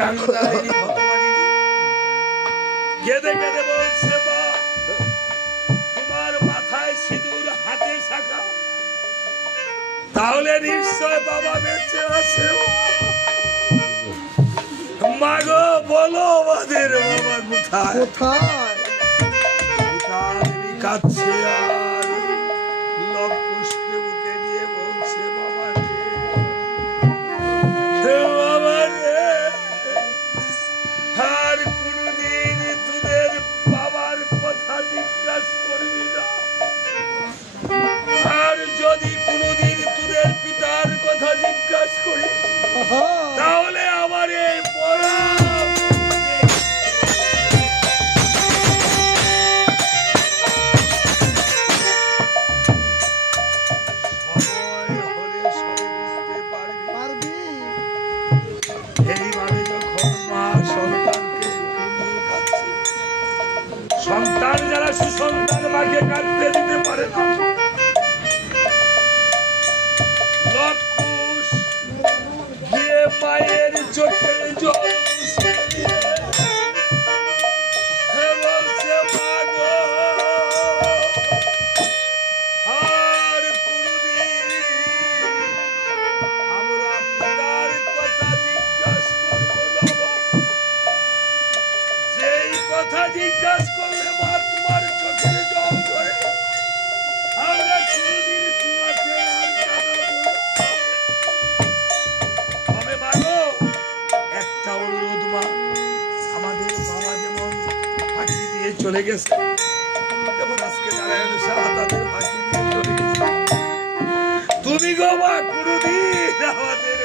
কাঙ্গালিনী হতভাগিনী কেঁদে কেঁদে বলছে, মা তোমার মাথায় সিঁদুর হাতে শাখা, তাহলে নিশ্চয় বাবা বেঁচে আছে। মা গো বলো আমাদের বাবা কোথায়? কোথায়? কাঁদছে আর লবকুশকে বুকে নিয়ে বলছে, বাবা রে, বাবা রে, আর কোনদিন তোদের বাবার কথা জিজ্ঞাসা করবি না, আর যদি কোনদিন তোদের পিতার কথা জিজ্ঞাসা করিস তাহলে আমার এই পড়া সন্তান যারা সুসন্তান মাকে কাঁদতে দিতে পারে না, লবকুশ গিয়ে মায়ের চোখের জল মুছিয়ে দিয়ে বলছে, মা গো, আর কোনদিন আমরা পিতার কথা জিজ্ঞাসা করবো না। যেই কথা জিজ্ঞাসা করলে মা তোমার চোখের জল ধরে, আমরা কোনদিন তোমাকে আর কাঁদাবো না। তবে মা গো, একটা অনুরোধ মা, আমাদের বাবা যেমন ফাঁকি দিয়ে চলে গেছে, যেমন আজকে নারায়ণ সাহা তাদের ফাঁকি দিয়ে চলে গেছে, তুমি গো মা কোনদিন আমাদের